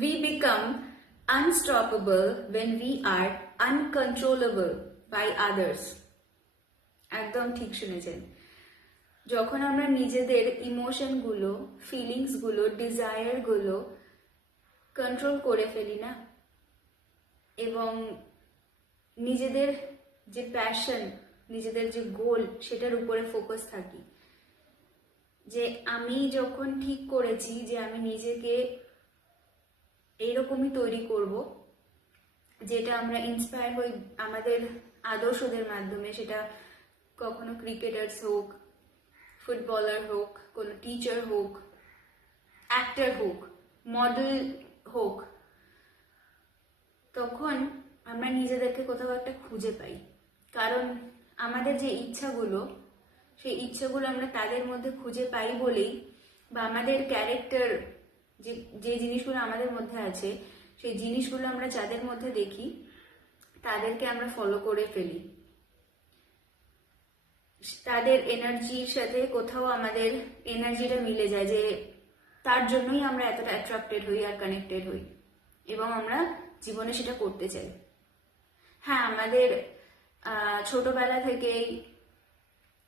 We become unstoppable when we are uncontrollable by others. একদম ঠিক শুনেছেন। যখন আমরা নিজেদের ইমোশনগুলো, ফিলিংসগুলো, ডিজায়ারগুলো কন্ট্রোল করে ফেলি না, এবং নিজেদের যে প্যাশন, নিজেদের যে গোল, সেটার উপরে ফোকাস থাকি, যে আমি যখন ঠিক করেছি যে আমি নিজেকে এইরকমই তৈরি করব, যেটা আমরা ইন্সপায়ার হই আমাদের আদর্শদের মাধ্যমে, সেটা কখনো ক্রিকেটার্স হোক, ফুটবলার হোক, কোনো টিচার হোক, অ্যাক্টর হোক, মডেল হোক, তখন আমরা নিজেদেরকে কোথাও একটা খুঁজে পাই। কারণ আমাদের যে ইচ্ছাগুলো, সেই ইচ্ছাগুলো আমরা তাদের মধ্যে খুঁজে পাই বলেই, বা আমাদের ক্যারেক্টার, যে জিনিসগুলো আমাদের মধ্যে আছে, সেই জিনিসগুলো আমরা যাদের মধ্যে দেখি তাদেরকে আমরা ফলো করে ফেলি। তাদের এনার্জির সাথে কোথাও আমাদের এনার্জিটা মিলে যায়, যে তার জন্যই আমরা এতটা অ্যাট্রাক্টেড হই আর কানেক্টেড হই, এবং আমরা জীবনে সেটা করতে চাই। হ্যাঁ, আমাদের ছোটবেলা থেকেই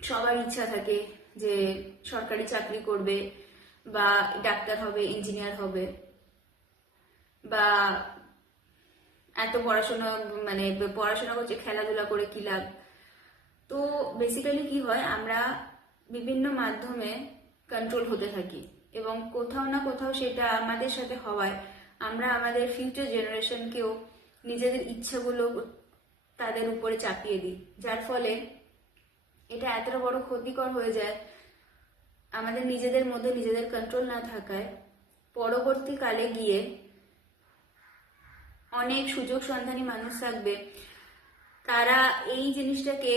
সবার ইচ্ছা থাকে যে সরকারি চাকরি করবে, বা ডাক্তার হবে, ইঞ্জিনিয়ার হবে, বা এত পড়াশোনা, মানে পড়াশোনা করছে, খেলাধুলা করে কি লাভ। তো বেসিক্যালি কি হয়, আমরা বিভিন্ন মাধ্যমে কন্ট্রোল হতে থাকি, এবং কোথাও না কোথাও সেটা আমাদের সাথে হওয়ায় আমরা আমাদের ফিউচার জেনারেশনকেও নিজেদের ইচ্ছাগুলো তাদের উপরে চাপিয়ে দিই, যার ফলে এটা এতটা বড় ক্ষতিকর হয়ে যায় আমাদের নিজেদের মধ্যে নিজেদের কন্ট্রোল না থাকায়। পরবর্তীকালে গিয়ে অনেক সুযোগ সন্ধানী মানুষ থাকবে, তারা এই জিনিসটাকে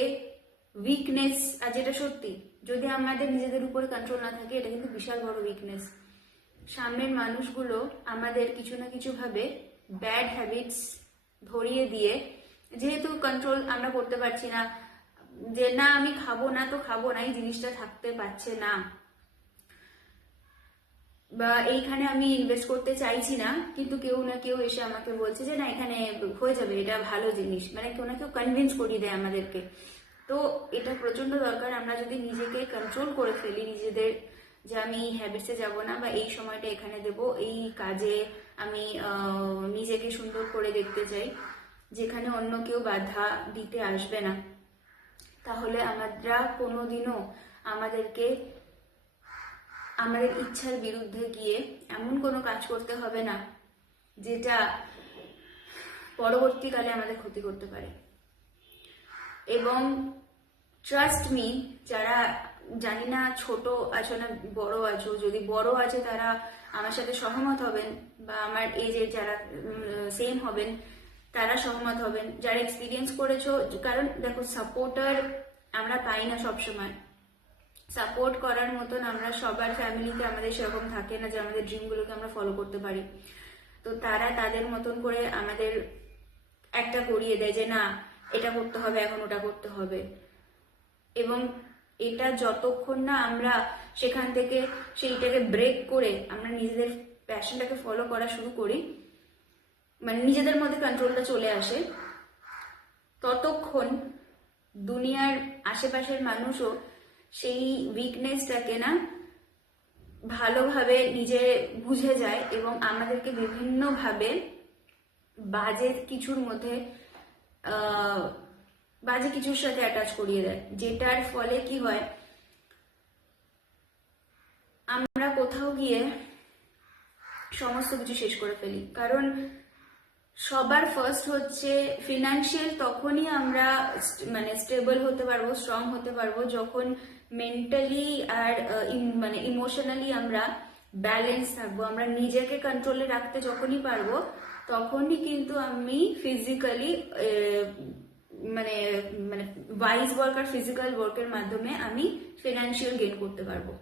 উইকনেস, আর যেটা সত্যি, যদি আমাদের নিজেদের উপরে কন্ট্রোল না থাকে, এটা কিন্তু বিশাল বড় উইকনেস। সামনের মানুষগুলো আমাদের কিছু না কিছু ভাবে ব্যাড হ্যাবিটস ধরিয়ে দিয়ে, যেহেতু কন্ট্রোল আমরা করতে পারছি না, যে না আমি খাবো না তো খাবো না, এই জিনিসটা থাকতে পারছে না, বা এইখানে আমি ইনভেস্ট করতে চাইছি না, কিন্তু কেউ না কেউ এসে আমাকে বলছে যে না এখানে হয়ে যাবে, এটা ভালো জিনিস, মানে কেউ না কেউ কনভিন্স করিয়ে দেয় আমাদেরকে। তো এটা প্রচন্ড দরকার, আমরা যদি নিজেকে কন্ট্রোল করে ফেলি, নিজেদের, যে আমি এই হ্যাবিটসে যাব না, বা এই সময়টা এখানে দেব, এই কাজে আমি নিজেকে সুন্দর করে দেখতে চাই, যেখানে অন্য কেউ বাধা দিতে আসবে না, তাহলে আমরা কোনোদিনও আমাদের ইচ্ছার বিরুদ্ধে গিয়ে এমন কোনো কাজ করতে হবে না যেটা পরবর্তীকালে আমাদের ক্ষতি করতে পারে। এবং ট্রাস্ট মি, যারা, জানি না ছোট আছো না বড় আছো, যদি বড় আছে তারা আমার সাথে সহমত হবেন, বা আমার এজের যারা সেম হবেন তারা সহমত হবেন, যারা এক্সপিরিয়েন্স করেছো। কারণ দেখো, সাপোর্টার আমরা পাই না সবসময়, সাপোর্ট করার মতন আমরা সবার ফ্যামিলিতে আমাদের সেরকম থাকে না যে আমাদের ড্রিমগুলোকে আমরা ফলো করতে পারি। তো তারা তাদের মতন করে আমাদের একটা করিয়ে দেয় যে না এটা করতে হবে, এখন ওটা করতে হবে। এবং এটা যতক্ষণ না আমরা সেখান থেকে সেইটাকে ব্রেক করে আমরা নিজেদের প্যাশনটাকে ফলো করা শুরু করি, মানে নিজেদের মধ্যে কন্ট্রোলটা চলে আসে, ততক্ষণ দুনিয়ার আশেপাশের মানুষও সেই উইকনেসটাকে না ভালোভাবে নিজে বুঝে যায়, এবং আমাদেরকে বিভিন্নভাবে বাজে কিছুর মধ্যে, বাজে কিছুর সাথে অ্যাটাচ করিয়ে দেয়, যেটার ফলে কি হয়, আমরা কোথাও গিয়ে সমস্ত কিছু শেষ করে ফেলি। কারণ সবার ফার্স্ট হচ্ছে ফিনান্সিয়াল, তখনই আমরা মানে স্টেবল হতে পারবো, স্ট্রং হতে পারবো, যখন মেন্টালি আর মানে ইমোশনালি আমরা ব্যালেন্স থাকবো। আমরা নিজেকে কন্ট্রোলে রাখতে যখনই পারবো, তখনই কিন্তু আমি ফিজিক্যালি, মানে মানে ওয়াইজ ওয়ার্ক আর ফিজিক্যাল ওয়ার্কের মাধ্যমে আমি ফিনান্সিয়াল গেইন করতে পারবো।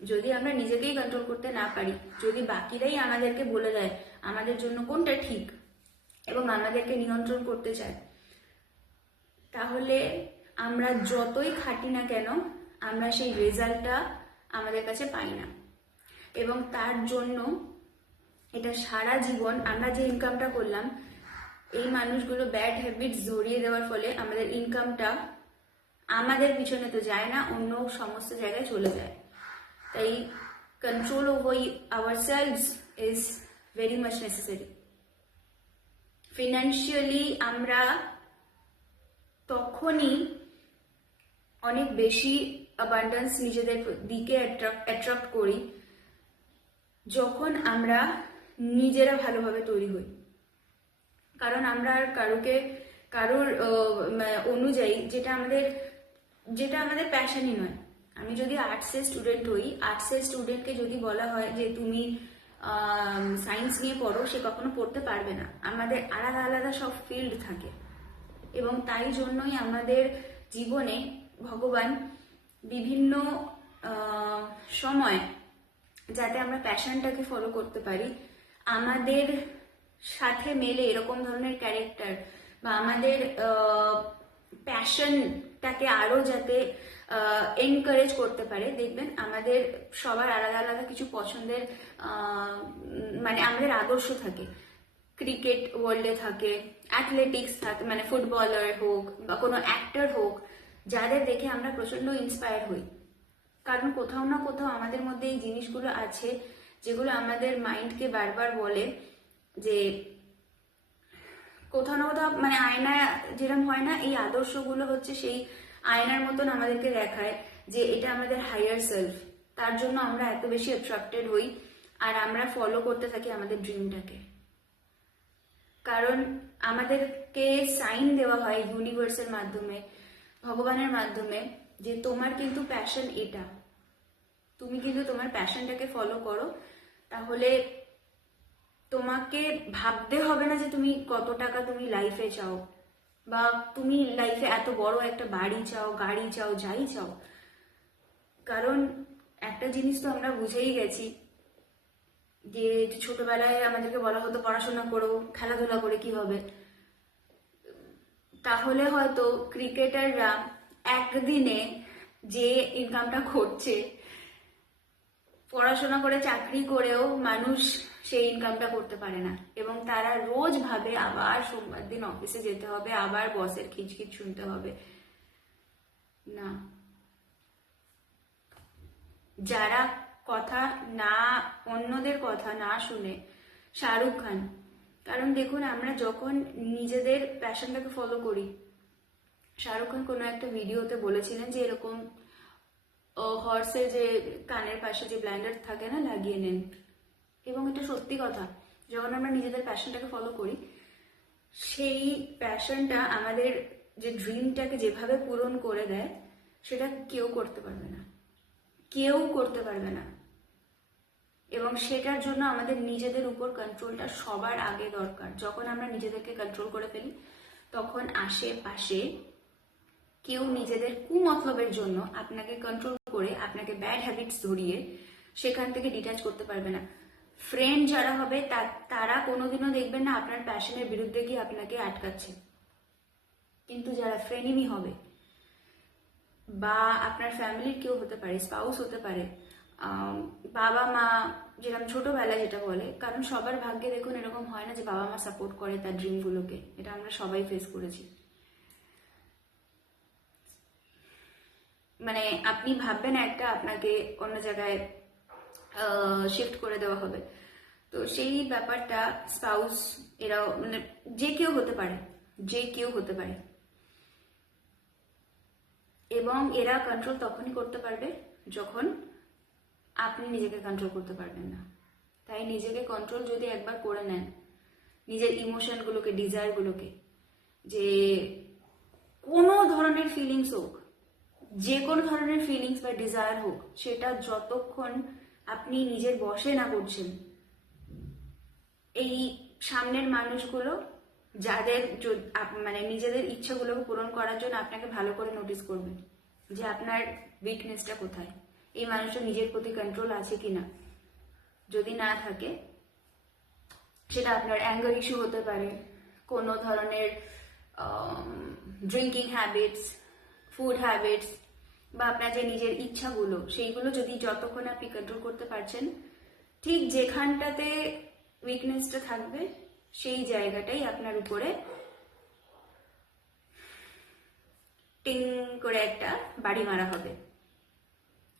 যদি আমরা নিজেকেই কন্ট্রোল করতে না পারি, যদি বাকিরাই আমাদেরকে বলে দেয় আমাদের জন্য কোনটা ঠিক এবং আমাদেরকে নিয়ন্ত্রণ করতে চায়, তাহলে আমরা যতই খাটি না কেন আমরা সেই রেজাল্টটা আমাদের কাছে পাই না। এবং তার জন্য এটা সারা জীবন আমরা যে ইনকামটা করলাম, এই মানুষগুলো ব্যাড হ্যাবিটস ধরিয়ে দেওয়ার ফলে আমাদের ইনকামটা আমাদের পিছনে তো যায় না, অন্য সমস্ত জায়গায় চলে যায়। তাই control over ourselves is very much necessary. Financially আমরা তখনই অনেক বেশি অ্যাবান্ডেন্স নিজেদের দিকে অ্যাট্রাক্ট করি যখন আমরা নিজেরা ভালোভাবে তৈরি হই। কারণ আমরা আর কারোর অনুযায়ী যেটা আমাদের প্যাশনই নয়। আমি যদি আর্টসের স্টুডেন্ট হই, আর্টসের স্টুডেন্টকে যদি বলা হয় যে তুমি সায়েন্স নিয়ে পড়ো, সে কখনো পড়তে পারবে না। আমাদের আলাদা আলাদা সব ফিল্ড থাকে, এবং তাই জন্যই আমাদের জীবনে ভগবান বিভিন্ন সময় যাতে আমরা প্যাশনটাকে ফলো করতে পারি, আমাদের সাথে মেলে এরকম ধরনের ক্যারেক্টার বা আমাদের প্যাশনটাকে আরো যাতে এনকারেজ করতে পারে। দেখবেন আমাদের সবার আলাদা আলাদা কিছু পছন্দের মানে আমাদের আদর্শ থাকে। ক্রিকেট ওয়ার্ল্ডে থাকে, অ্যাথলেটিক্স থাকে, মানে ফুটবলার হোক বা কোনো অ্যাক্টর হোক, যাদের দেখে আমরা প্রচন্ড ইন্সপায়ার হই। কারণ কোথাও না কোথাও আমাদের মধ্যে এই জিনিসগুলো আছে যেগুলো আমাদের মাইন্ডকে বারবার বলে যে কোথাও না কোথাও, মানে আয়না যেরকম হয় না, এই আদর্শগুলো হচ্ছে সেই আয়নার মতন আমাদেরকে দেখায় যে এটা আমাদের হাইয়ার সেলফ। তার জন্য আমরা এত বেশি অ্যাট্রাক্টেড হই আর আমরা ফলো করতে থাকি আমাদের ড্রিমটাকে। কারণ আমাদেরকে সাইন দেওয়া হয় ইউনিভার্সের মাধ্যমে, ভগবানের মাধ্যমে, যে তোমার কিন্তু প্যাশন এটা, তুমি কিন্তু তোমার প্যাশনটাকে ফলো করো, তাহলে তোমাকে ভাবতে হবে না যে তুমি কত টাকা তুমি লাইফে চাও, বা তুমি লাইফে এত বড় একটা বাড়ি চাও, গাড়ি চাও, যাই চাও। কারণ একটা জিনিস তো আমরা বুঝেই গেছি যে ছোটবেলায় আমাদেরকে বলা হতো পড়াশোনা করো, খেলাধুলা করে কি হবে। তাহলে হয়তো ক্রিকেটাররা একদিনে যে ইনকামটা করছে, পড়াশোনা করে চাকরি করেও মানুষ সেই ইনকামটা করতে পারে না, এবং তারা রোজ ভাবে আবার সোমবার দিন অফিসে যেতে হবে, আবার বসের খিচখিচ শুনতে হবে। না, যারা কথা না, অন্যদের কথা না শুনে, শাহরুখ খান, কারণ দেখুন আমরা যখন নিজেদের প্যাশনটাকে ফলো করি, শাহরুখ খান কোনো একটা ভিডিওতে বলেছিলেন যে এরকম হর্সের যে কানের পাশে যে ব্লাইন্ডার থাকে না, লাগিয়ে নেন। এবং এটা সত্যি কথা, যখন আমরা নিজেদের প্যাশনটাকে ফলো করি, সেই প্যাশনটা আমাদের যে ড্রিমটাকে যেভাবে পূরণ করে দেয়, সেটা কেউ করতে পারবে না, কেউ করতে পারবে না। এবং সেটার জন্য আমাদের নিজেদের উপর কন্ট্রোলটা সবার আগে দরকার। যখন আমরা নিজেদেরকে কন্ট্রোল করে ফেলি, তখন আশেপাশে কেউ নিজেদের কুমতলবের জন্য আপনাকে কন্ট্রোল করে, আপনাকে ব্যাড হ্যাবিটস ধরিয়ে সেখান থেকে ডিটাচ করতে পারবে না। ফ্রেন্ড যারা হবে তারা কোনোদিনও দেখবেন না আপনার প্যাশনের বিরুদ্ধে গিয়ে আপনাকে আটকাচ্ছে, কিন্তু যারা ফ্রেনিমি হবে, বা আপনার ফ্যামিলির কেউ হতে পারে, স্পাউস হতে পারে, বাবা মা, যেরকম ছোটবেলায় যেটা বলে, কারণ সবার ভাগ্যে দেখুন এরকম হয় না যে বাবা মা সাপোর্ট করে তার ড্রিমগুলোকে, এটা আমরা সবাই ফেস করেছি। মানে আপনি ভাববেন একটা, আপনাকে অন্য জায়গায় শিফট করে দেওয়া হবে, তো সেই ব্যাপারটা স্পাউস এরাও, মানে যে কেউ হতে পারে, যে কেউ হতে পারে। এবং এরা কন্ট্রোল তখনই করতে পারবে যখন আপনি নিজেকে কন্ট্রোল করতে পারবেন না। তাই নিজেকে কন্ট্রোল যদি একবার করে নেন, নিজের ইমোশনগুলোকে, ডিজায়ারগুলোকে, যে কোনো ধরনের ফিলিংস হোক, যে কোনো ধরনের ফিলিংস বা ডিজায়ার হোক, সেটা যতক্ষণ আপনি নিজের বশে না করছেন, এই সামনের মানুষগুলো যাদের মানে নিজেদের ইচ্ছাগুলোকে পূরণ করার জন্য আপনাকে ভালো করে নোটিস করবে যে আপনার উইকনেসটা কোথায়, এই মানুষটা নিজের প্রতি কন্ট্রোল আছে কিনা। যদি না থাকে, সেটা আপনার অ্যাঙ্গার ইস্যু হতে পারে, কোনো ধরনের ড্রিঙ্কিং হ্যাবিটস, ফুড হ্যাবিটস, বা আপনার যে নিজের ইচ্ছাগুলো, সেইগুলো যদি যতক্ষণ আপনি কন্ট্রোল করতে পারছেন, ঠিক যেখানটাতে উইকনেসটা থাকবে, সেই জায়গাটাই আপনার উপরে টিং করে একটা বাড়ি মারা হবে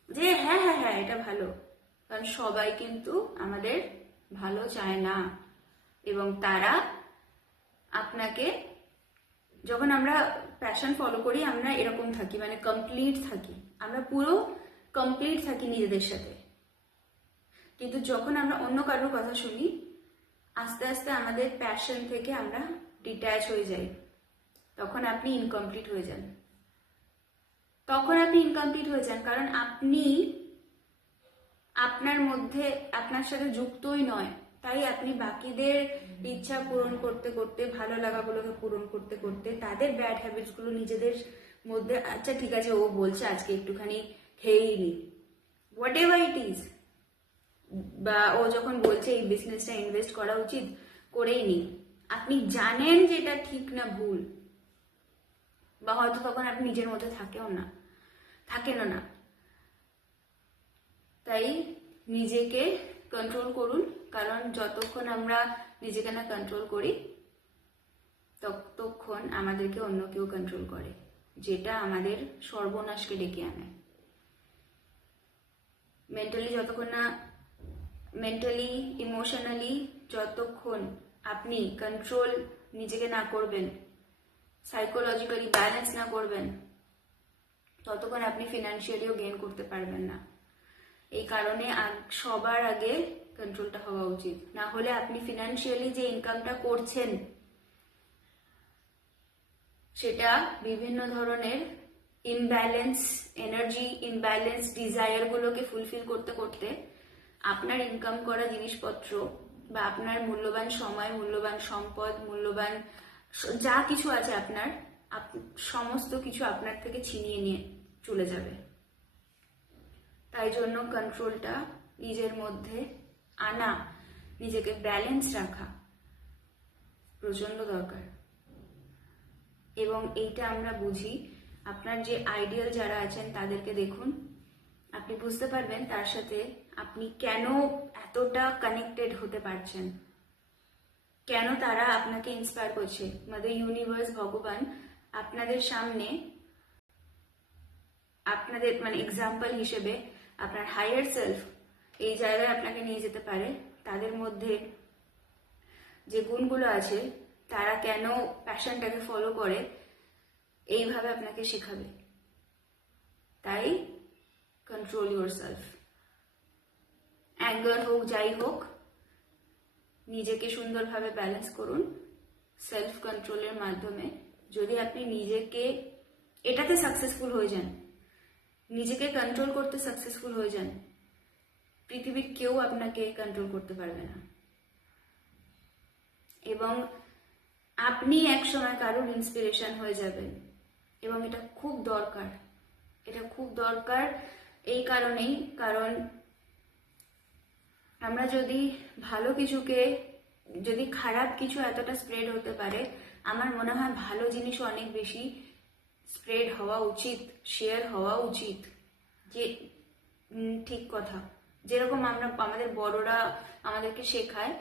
যে হ্যাঁ হ্যাঁ হ্যাঁ এটা ভালো। কারণ সবাই কিন্তু আমাদের ভালো চায় না, এবং তারা আপনাকে, যখন আমরা প্যাশন ফলো করি আমরা এরকম থাকি, মানে কমপ্লিট থাকি, আমরা পুরো কমপ্লিট থাকি নিজেদের সাথে। কিন্তু যখন আমরা অন্য কারোর কথা শুনি, আস্তে আস্তে আমাদের প্যাশন থেকে আমরা ডিট্যাচ হয়ে যাই, তখন আপনি ইনকমপ্লিট হয়ে যান। কারণ আপনি আপনার মধ্যে আপনার সাথে যুক্তই নয়, তাই আপনি বাকিদের ইচ্ছা পূরণ করতে করতে, ভালো লাগাগুলোকে পূরণ করতে করতে, তাদের ব্যাড হ্যাবিটস গুলো নিজেদের মধ্যে, আচ্ছা ঠিক আছে ও বলছে আজকে একটুখানি খেয়েই নি, হোয়াট এভার ইট ইজ, বা ও যখন বলছে এই বিজনেসটা ইনভেস্ট করা উচিত, করেই নি, আপনি জানেন যে এটা ঠিক না ভুল, বা হয়তো তখন আপনি নিজের মধ্যে থাকেনও না। তাই নিজেকে কন্ট্রোল করুন, কারণ যতক্ষণ আমরা নিজেকে না কন্ট্রোল করি ততক্ষণ আমাদেরকে অন্য কেউ কন্ট্রোল করে, যেটা আমাদের সর্বনাশকে ডেকে আনে। মেন্টালি ইমোশনালি যতক্ষণ আপনি কন্ট্রোল নিজেকে না করবেন, সাইকোলজিক্যালি ব্যালেন্স না করবেন, ততক্ষণ আপনি ফিনান্সিয়ালিও গেইন করতে পারবেন না। এই কারণে সবার আগে কন্ট্রোলটা হওয়া উচিত। না হলে আপনি ফিনান্সিয়ালি যে ইনকামটা করছেন সেটা বিভিন্ন ধরনের ইমব্যালেন্স এনার্জি, ইমব্যালেন্স ডিজায়ার গুলোকে ফুলফিল করতে করতে আপনার ইনকাম করা জিনিসপত্র বা আপনার মূল্যবান সময়, মূল্যবান সম্পদ, মূল্যবান যা কিছু আছে আপনার, সমস্ত কিছু আপনার থেকে ছিনিয়ে নিয়ে চলে যাবে। তাই জন্য কন্ট্রোলটা নিজের মধ্যে আনা, নিজেকে ব্যালেন্স রাখা প্রচন্ড দরকার। এবং এইটা আমরা বুঝি, আপনার যে আইডিয়াল যারা আছেন তাদেরকে দেখুন, আপনি বুঝতে পারবেন তার সাথে আপনি কেন এতটা কানেক্টেড হতে পারছেন, কেন তারা আপনাকে ইন্সপায়ার করছে। আমাদের ইউনিভার্স, ভগবান আপনাদের সামনে, আপনাদের মানে এক্সাম্পল হিসেবে আপনার হায়ার সেলফ এই জায়গায় আপনাকে নিয়ে যেতে পারে। তাদের মধ্যে যে গুণগুলো আছে, তারা কেন প্যাশনটাকে ফলো করে, এইভাবে আপনাকে শেখাবে। তাই কন্ট্রোল ইউর সেলফ, অ্যাঙ্গার হোক যাই হোক, নিজেকে সুন্দরভাবে ব্যালেন্স করুন সেলফ কন্ট্রোলের মাধ্যমে। যদি আপনি নিজেকে এটাতে সাকসেসফুল হয়ে যান, নিজেকে কন্ট্রোল করতে সাকসেসফুল হয়ে যান, পৃথিবীর কেউ আপনাকে কন্ট্রোল করতে পারবে না। এবং আপনি একসময় কারোর ইন্সপিরেশন হয়ে যাবেন, এবং এটা খুব দরকার। এই কারণেই, কারণ আমরা যদি ভালো কিছুকে, যদি খারাপ কিছু এতটা স্প্রেড হতে পারে, আমার মনে হয় ভালো জিনিসও অনেক বেশি স্প্রেড হওয়া উচিত, শেয়ার হওয়া উচিত। যে ঠিক কথা, যেরকম আমরা আমাদের বড়রা আমাদেরকে শেখায়,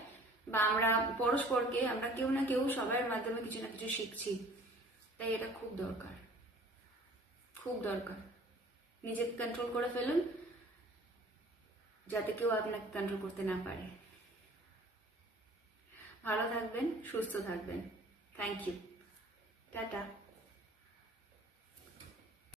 বা আমরা পরস্পরকে, আমরা কেউ না কেউ সবার মাধ্যমে কিছু না কিছু শিখছি। তাই এটা খুব দরকার। নিজেকে কন্ট্রোল করে ফেলুন, যাতে কেউ আপনাকে কন্ট্রোল করতে না পারে। ভালো থাকবেন, সুস্থ থাকবেন। Thank you, tata.